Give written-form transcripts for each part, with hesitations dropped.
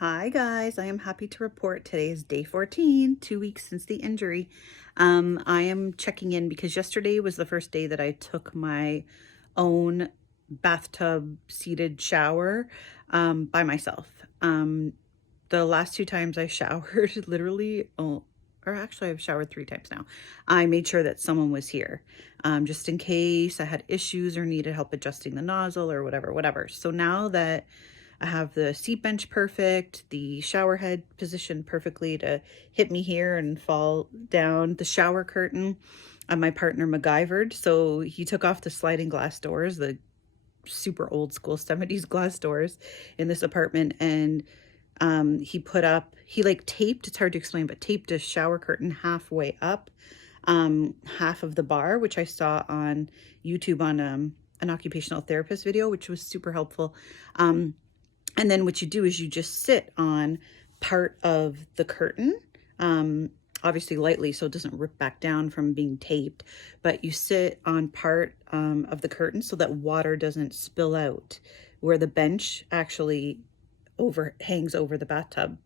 Hi guys, I am happy to report today is day 14, 2 weeks since the injury. I am checking in because yesterday was the first day that I took my own bathtub seated shower by myself. The last two times I showered, literally, or actually I've showered 3 times now. I made sure that someone was here just in case I had issues or needed help adjusting the nozzle or whatever. So now that I have the seat bench perfect, the shower head positioned perfectly to hit me here and fall down. The shower curtain, my partner MacGyvered. So he took off the sliding glass doors, the super old school 70s glass doors in this apartment. And he like taped, it's hard to explain, but taped a shower curtain halfway up, half of the bar, which I saw on YouTube on an occupational therapist video, which was super helpful. And then what you do is you just sit on part of the curtain, obviously lightly so it doesn't rip back down from being taped, but you sit on part of the curtain so that water doesn't spill out where the bench actually hangs over the bathtub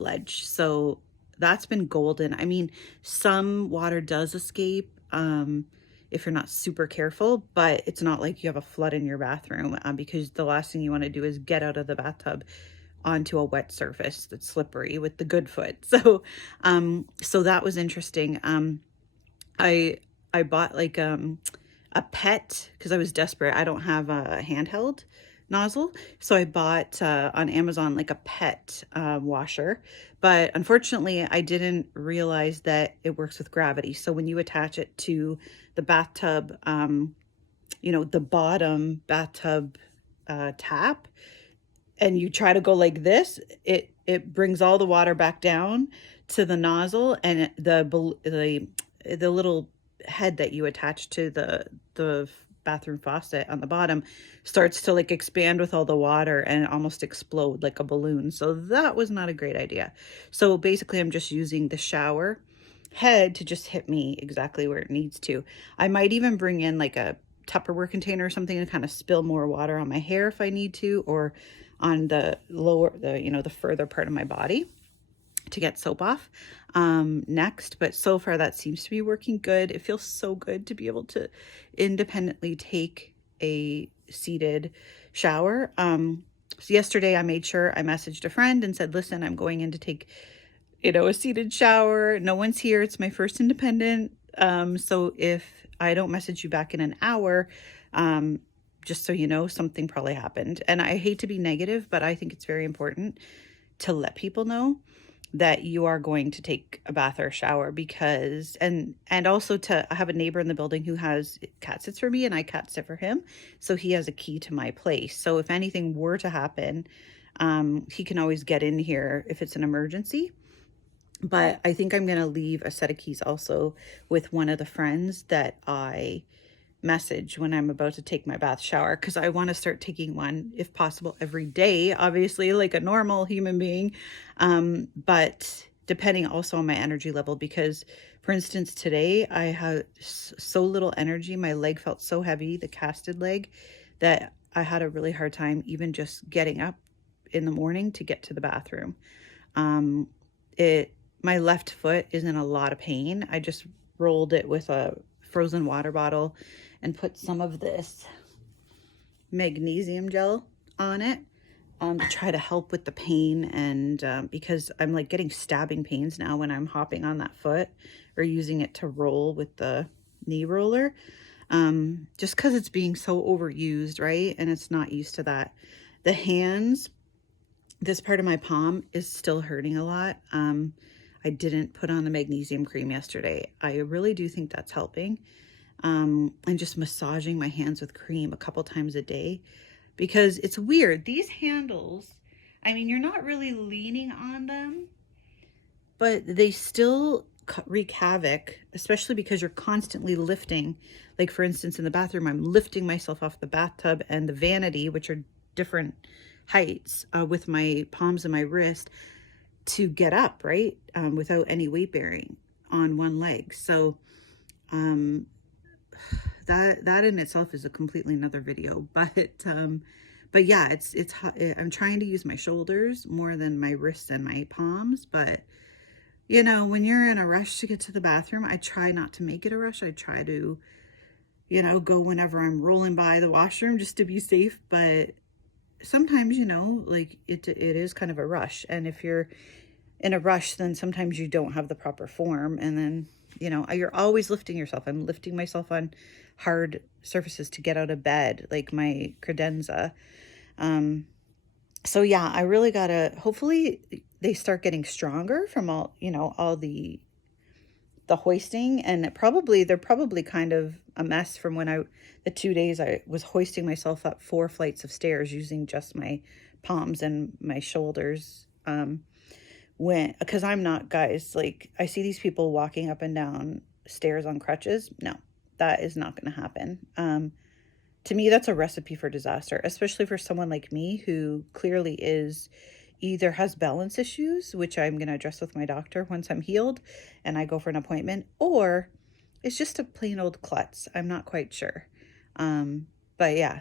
ledge. So that's been golden. I mean, some water does escape if you're not super careful, but it's not like you have a flood in your bathroom because the last thing you want to do is get out of the bathtub onto a wet surface that's slippery with the good foot. So that was interesting. I bought like a pet because I was desperate. I don't have a handheld nozzle, so I bought on Amazon like a pet washer, but unfortunately I didn't realize that it works with gravity. So when you attach it to the bathtub, the bottom bathtub tap, and you try to go like this, it brings all the water back down to the nozzle, and the little head that you attach to the bathroom faucet on the bottom starts to like expand with all the water and almost explode like a balloon. So that was not a great idea. So basically I'm just using the shower head to just hit me exactly where it needs to. I might even bring in like a Tupperware container or something to kind of spill more water on my hair if I need to, or on the further part of my body to get soap off next. But so far that seems to be working good. It feels so good to be able to independently take a seated shower. So yesterday I made sure I messaged a friend and said, listen, I'm going in to take, a seated shower. No one's here. It's my first independent. So if I don't message you back in an hour, just so you know, something probably happened. And I hate to be negative, but I think it's very important to let people know that you are going to take a bath or a shower, because and also to have a neighbor in the building who has cat sits for me and I cat sit for him, so he has a key to my place. So if anything were to happen, he can always get in here if it's an emergency. But I think I'm going to leave a set of keys also with one of the friends that I message when I'm about to take my bath shower, because I want to start taking one, if possible, every day, obviously, like a normal human being. But depending also on my energy level, because for instance, today I had so little energy. My leg felt so heavy, the casted leg, that I had a really hard time even just getting up in the morning to get to the bathroom. My left foot is in a lot of pain. I just rolled it with a frozen water bottle and put some of this magnesium gel on it to try to help with the pain. And because I'm like getting stabbing pains now when I'm hopping on that foot or using it to roll with the knee roller, just because it's being so overused, right? And it's not used to that. The hands, this part of my palm is still hurting a lot. I didn't put on the magnesium cream yesterday. I really do think that's helping. And just massaging my hands with cream a couple times a day, because it's weird. These handles, I mean, you're not really leaning on them, but they still wreak havoc, especially because you're constantly lifting. Like for instance, in the bathroom, I'm lifting myself off the bathtub and the vanity, which are different heights, with my palms and my wrist to get up, right? Without any weight bearing on one leg. So, that in itself is a completely another video, but But yeah, I'm trying to use my shoulders more than my wrists and my palms. But you know, when you're in a rush to get to the bathroom, I try not to make it a rush. I try to, you know, go whenever I'm rolling by the washroom just to be safe. But sometimes, you know, like it is kind of a rush. And if you're in a rush, then sometimes you don't have the proper form. And then, you know, you're always lifting yourself. I'm lifting myself on hard surfaces to get out of bed, like my credenza. So yeah, I really gotta, hopefully they start getting stronger from all, you know, all the hoisting. And they're probably kind of a mess from the 2 days I was hoisting myself up 4 flights of stairs using just my palms and my shoulders. Because I'm not, guys, like I see these people walking up and down stairs on crutches. No, that is not going to happen. To me, that's a recipe for disaster, especially for someone like me who clearly either has balance issues, which I'm going to address with my doctor once I'm healed and I go for an appointment, or it's just a plain old klutz. I'm not quite sure. But yeah,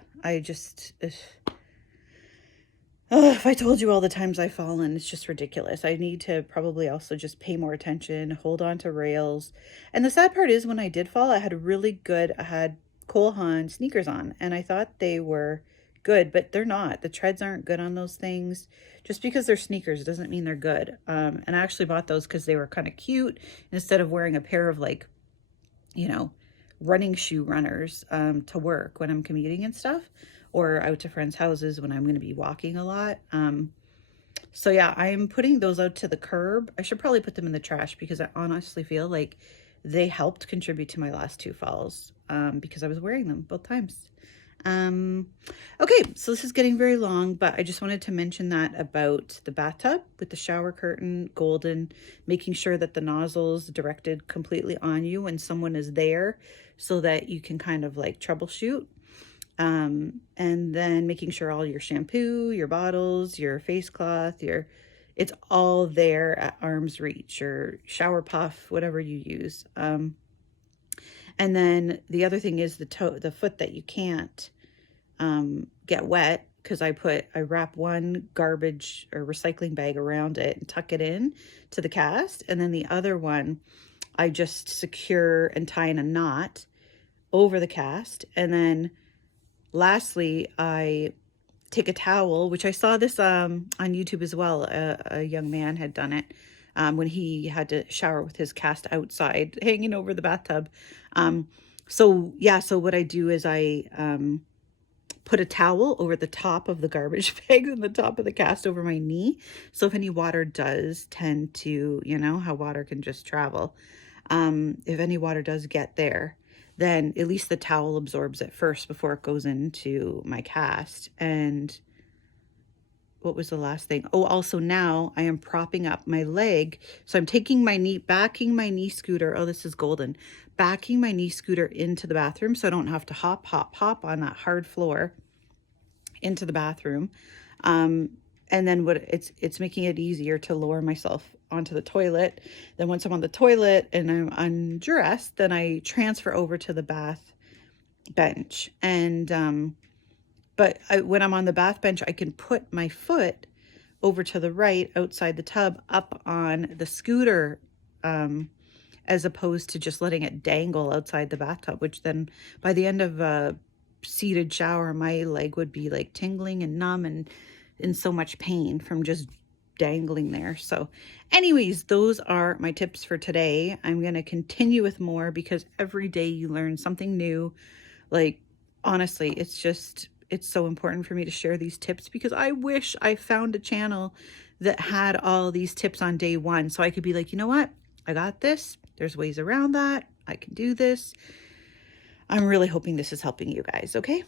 if I told you all the times I've fallen, it's just ridiculous. I need to probably also just pay more attention, hold on to rails. And the sad part is when I did fall, I had Cole Haan sneakers on, and I thought they were good, but they're not. The treads aren't good on those things. Just because they're sneakers doesn't mean they're good. And I actually bought those because they were kind of cute instead of wearing a pair of like, you know, running shoe runners to work when I'm commuting and stuff, or out to friends' houses when I'm going to be walking a lot. So yeah, I'm putting those out to the curb. I should probably put them in the trash because I honestly feel like they helped contribute to my last 2 falls because I was wearing them both times. Okay, so this is getting very long, but I just wanted to mention that about the bathtub with the shower curtain, golden, making sure that the nozzle's directed completely on you when someone is there so that you can kind of like troubleshoot. And then making sure all your shampoo, your bottles, your face cloth, it's all there at arm's reach, or shower puff, whatever you use. And then the other thing is the foot that you can't get wet, because I wrap one garbage or recycling bag around it and tuck it in to the cast, and then the other one I just secure and tie in a knot over the cast. And then lastly, I take a towel, which I saw this on YouTube as well. A young man had done it when he had to shower with his cast outside hanging over the bathtub. So what I do is I put a towel over the top of the garbage bags and the top of the cast over my knee. So if any water does tend to, you know, how water can just travel. If any water does get there, then at least the towel absorbs it first before it goes into my cast. And what was the last thing? Oh, also now I am propping up my leg. So I'm taking backing my knee scooter. Oh, this is golden. Backing my knee scooter into the bathroom so I don't have to hop on that hard floor into the bathroom. And then it's making it easier to lower myself onto the toilet. Then once I'm on the toilet and I'm undressed, then I transfer over to the bath bench. And when I'm on the bath bench, I can put my foot over to the right outside the tub up on the scooter, as opposed to just letting it dangle outside the bathtub, which then by the end of a seated shower, my leg would be like tingling and numb and in so much pain from just dangling there. So anyways, those are my tips for today. I'm going to continue with more because every day you learn something new. Like, honestly, it's so important for me to share these tips because I wish I found a channel that had all these tips on day one. So I could be like, you know what? I got this. There's ways around that. I can do this. I'm really hoping this is helping you guys. Okay.